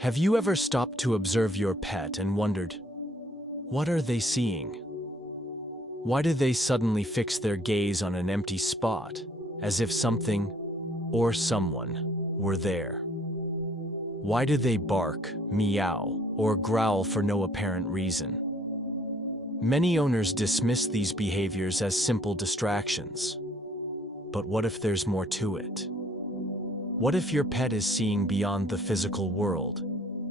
Have you ever stopped to observe your pet and wondered, what are they seeing? Why do they suddenly fix their gaze on an empty spot, as if something or someone were there? Why do they bark, meow, or growl for no apparent reason? Many owners dismiss these behaviors as simple distractions. But what if there's more to it? What if your pet is seeing beyond the physical world,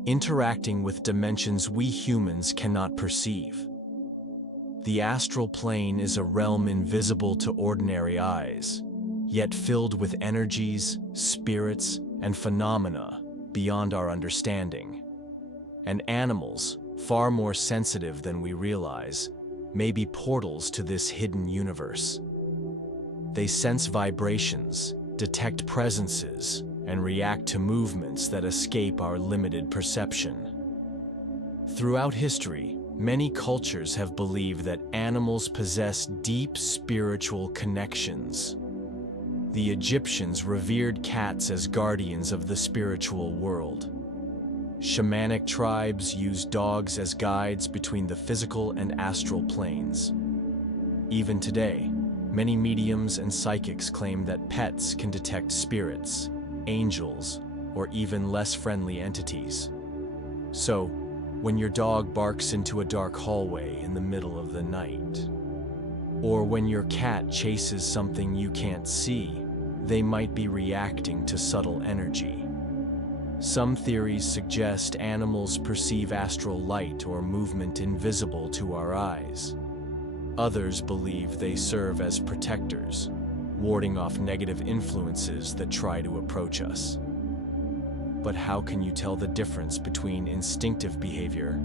interacting with dimensions we humans cannot perceive? The astral plane is a realm invisible to ordinary eyes, yet filled with energies, spirits, and phenomena beyond our understanding. And animals, far more sensitive than we realize, may be portals to this hidden universe. They sense vibrations, detect presences, and react to movements that escape our limited perception. Throughout history, many cultures have believed that animals possess deep spiritual connections. The Egyptians revered cats as guardians of the spiritual world. Shamanic tribes used dogs as guides between the physical and astral planes. Even today, many mediums and psychics claim that pets can detect spirits, angels, or even less friendly entities. So, when your dog barks into a dark hallway in the middle of the night, or when your cat chases something you can't see, they might be reacting to subtle energy. Some theories suggest animals perceive astral light or movement invisible to our eyes. Others believe they serve as protectors, warding off negative influences that try to approach us. But how can you tell the difference between instinctive behavior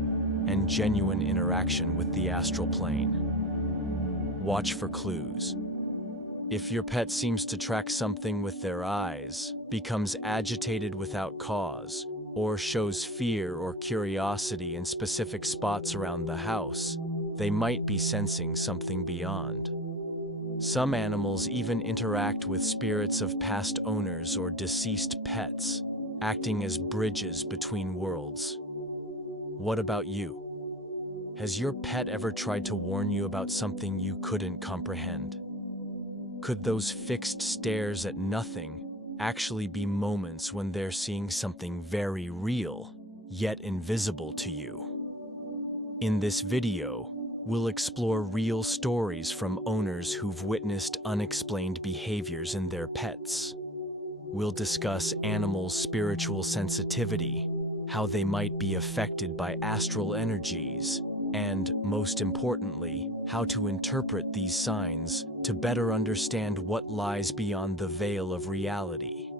and genuine interaction with the astral plane? Watch for clues. If your pet seems to track something with their eyes, becomes agitated without cause, or shows fear or curiosity in specific spots around the house, they might be sensing something beyond. Some animals even interact with spirits of past owners or deceased pets, acting as bridges between worlds. What about you? Has your pet ever tried to warn you about something you couldn't comprehend? Could those fixed stares at nothing actually be moments when they're seeing something very real, yet invisible to you? In this video, we'll explore real stories from owners who've witnessed unexplained behaviors in their pets. We'll discuss animals' spiritual sensitivity, how they might be affected by astral energies, and, most importantly, how to interpret these signs to better understand what lies beyond the veil of reality.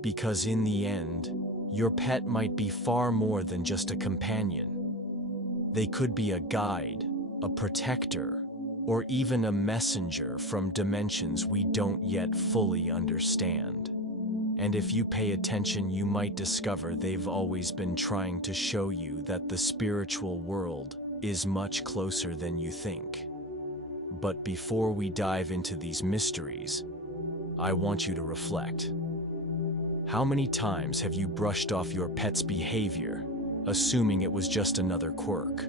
Because in the end, your pet might be far more than just a companion. They could be a guide, a protector, or even a messenger from dimensions we don't yet fully understand. And if you pay attention, you might discover they've always been trying to show you that the spiritual world is much closer than you think. But before we dive into these mysteries, I want you to reflect. How many times have you brushed off your pet's behavior, assuming it was just another quirk?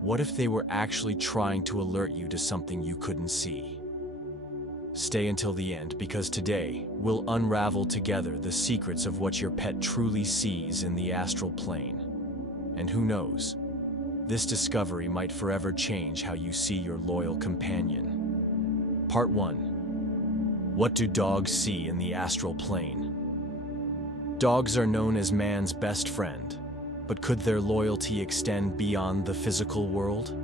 What if they were actually trying to alert you to something you couldn't see? Stay until the end, because today we'll unravel together the secrets of what your pet truly sees in the astral plane. And who knows, this discovery might forever change how you see your loyal companion. Part 1. What do dogs see in the astral plane? Dogs are known as man's best friend, but could their loyalty extend beyond the physical world?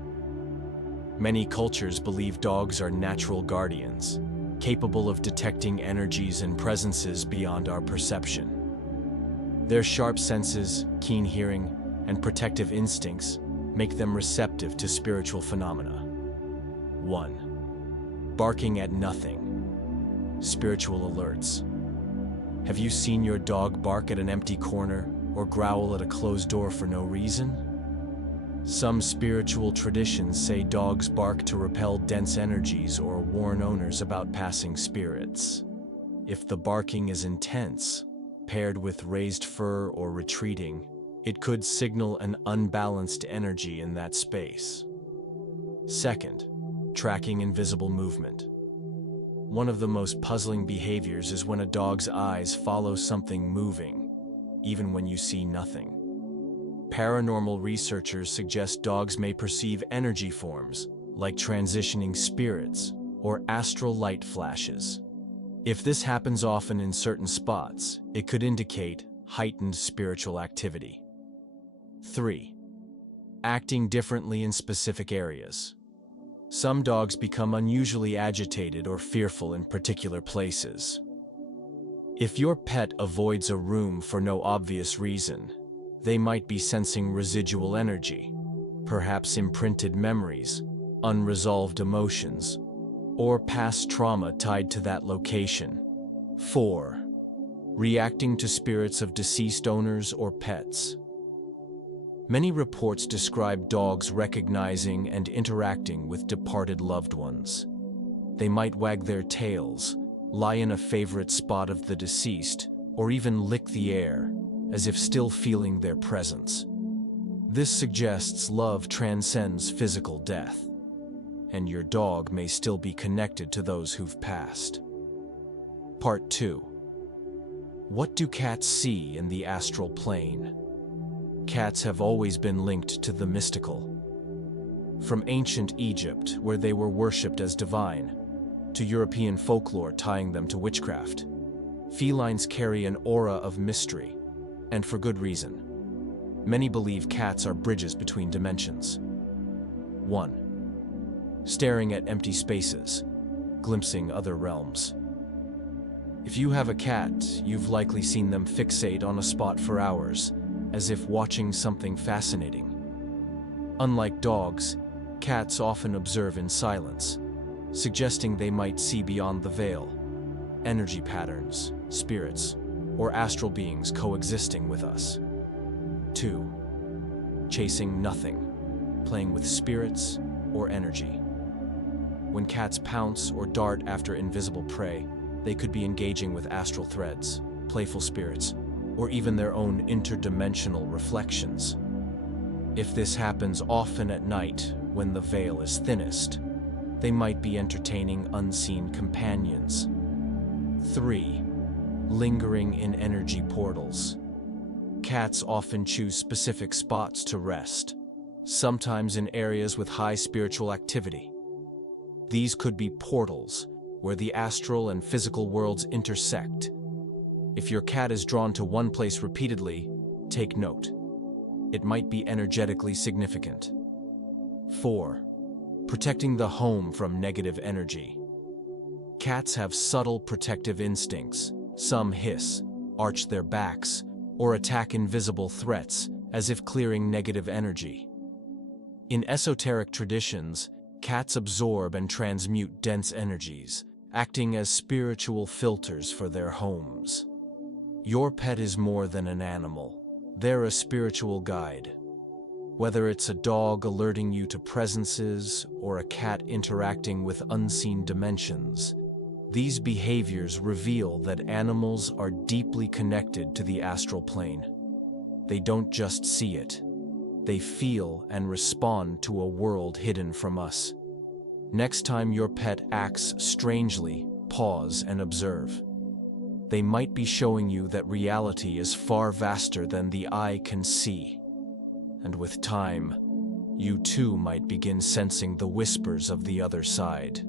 Many cultures believe dogs are natural guardians, capable of detecting energies and presences beyond our perception. Their sharp senses, keen hearing, and protective instincts make them receptive to spiritual phenomena. 1. Barking at nothing. Spiritual alerts. Have you seen your dog bark at an empty corner or growl at a closed door for no reason? Some spiritual traditions say dogs bark to repel dense energies or warn owners about passing spirits. If the barking is intense, paired with raised fur or retreating, it could signal an unbalanced energy in that space. Second, tracking invisible movement. One of the most puzzling behaviors is when a dog's eyes follow something moving, even when you see nothing. Paranormal researchers suggest dogs may perceive energy forms, like transitioning spirits or astral light flashes. If this happens often in certain spots, it could indicate heightened spiritual activity. 3. Acting differently in specific areas. Some dogs become unusually agitated or fearful in particular places. If your pet avoids a room for no obvious reason, they might be sensing residual energy, perhaps imprinted memories, unresolved emotions, or past trauma tied to that location. 4. Reacting to spirits of deceased owners or pets. Many reports describe dogs recognizing and interacting with departed loved ones. They might wag their tails, lie in a favorite spot of the deceased, or even lick the air, as if still feeling their presence. This suggests love transcends physical death, and your dog may still be connected to those who've passed. Part 2. What do cats see in the astral plane? Cats have always been linked to the mystical. From ancient Egypt, where they were worshipped as divine, to European folklore tying them to witchcraft, felines carry an aura of mystery, and for good reason. Many believe cats are bridges between dimensions. 1. Staring at empty spaces, glimpsing other realms. If you have a cat, you've likely seen them fixate on a spot for hours, as if watching something fascinating. Unlike dogs, cats often observe in silence, suggesting they might see beyond the veil, energy patterns, spirits, or astral beings coexisting with us. 2. Chasing nothing, playing with spirits or energy. When cats pounce or dart after invisible prey, they could be engaging with astral threads, playful spirits, or even their own interdimensional reflections. If this happens often at night, when the veil is thinnest, they might be entertaining unseen companions. 3. Lingering in energy portals. Cats often choose specific spots to rest, sometimes in areas with high spiritual activity. These could be portals, where the astral and physical worlds intersect. If your cat is drawn to one place repeatedly, take note. It might be energetically significant. 4. Protecting the home from negative energy. Cats have subtle protective instincts. Some hiss, arch their backs, or attack invisible threats, as if clearing negative energy. In esoteric traditions, cats absorb and transmute dense energies, acting as spiritual filters for their homes. Your pet is more than an animal. They're a spiritual guide. Whether it's a dog alerting you to presences or a cat interacting with unseen dimensions, these behaviors reveal that animals are deeply connected to the astral plane. They don't just see it. They feel and respond to a world hidden from us. Next time your pet acts strangely, pause and observe. They might be showing you that reality is far vaster than the eye can see. And with time, you too might begin sensing the whispers of the other side.